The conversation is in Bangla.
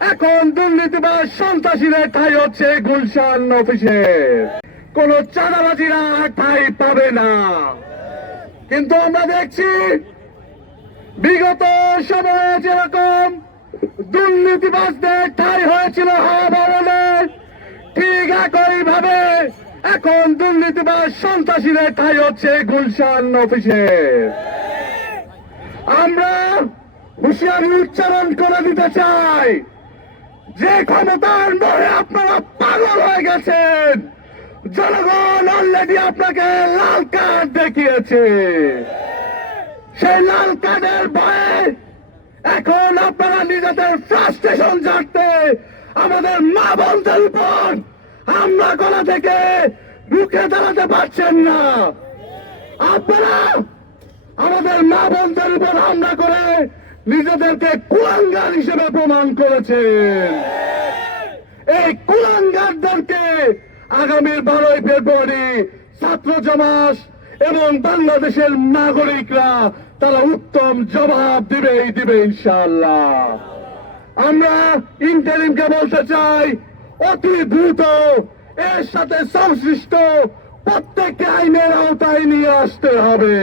এখন দুর্নীতিবাজ সন্ত্রাসীদের ঠাঁই হচ্ছে গুলশান অফিসে। কোন চাঁদাবাজিরা ঠাঁই পাবে না। কিন্তু আমরা দেখছি বিগত সময়ে যেরকম দুর্নীতিবাজদের ঠাঁই হয়েছিল হাওয়া ভবনে, ঠিক একই ভাবে এখন দুর্নীতিবাজ সন্ত্রাসীদের ঠাঁই হচ্ছে গুলশান অফিসে। আমরা হুঁশিয়ারি উচ্চারণ করে দিতে চাই, যে ক্ষমতার মোহে আপনারা পাগল হয়ে গেছেন। জনগণ অলরেডি আপনাকে লাল কার্ড দেখিয়েছে। সেই লাল কার্ডের ভয়ে এখন আপনারা নিজেদের ফ্রাস্ট্রেশন ঝাড়তে আমাদের মা বোনদের উপর হামলা করা থেকে রুখে দাঁড়াতে পারছেন না। আপনারা আমাদের মা বোনদের উপর হামলা করে নিজেদেরকে কুলাঙ্গার হিসেবে প্রমাণ করেছেন। এই কুলাঙ্গারদেরকে আগামীর 12ই ফেব্রুয়ারি ছাত্র সমাজ এবং বাংলাদেশের নাগরিকরা তারা উত্তম জবাব দিবে ইনশাআল্লাহ। আমরা ইন্টারিমকে বলতে চাই, অতি দ্রুত এর সাথে সংশ্লিষ্ট প্রত্যেককে আইনের আওতায় নিয়ে আসতে হবে।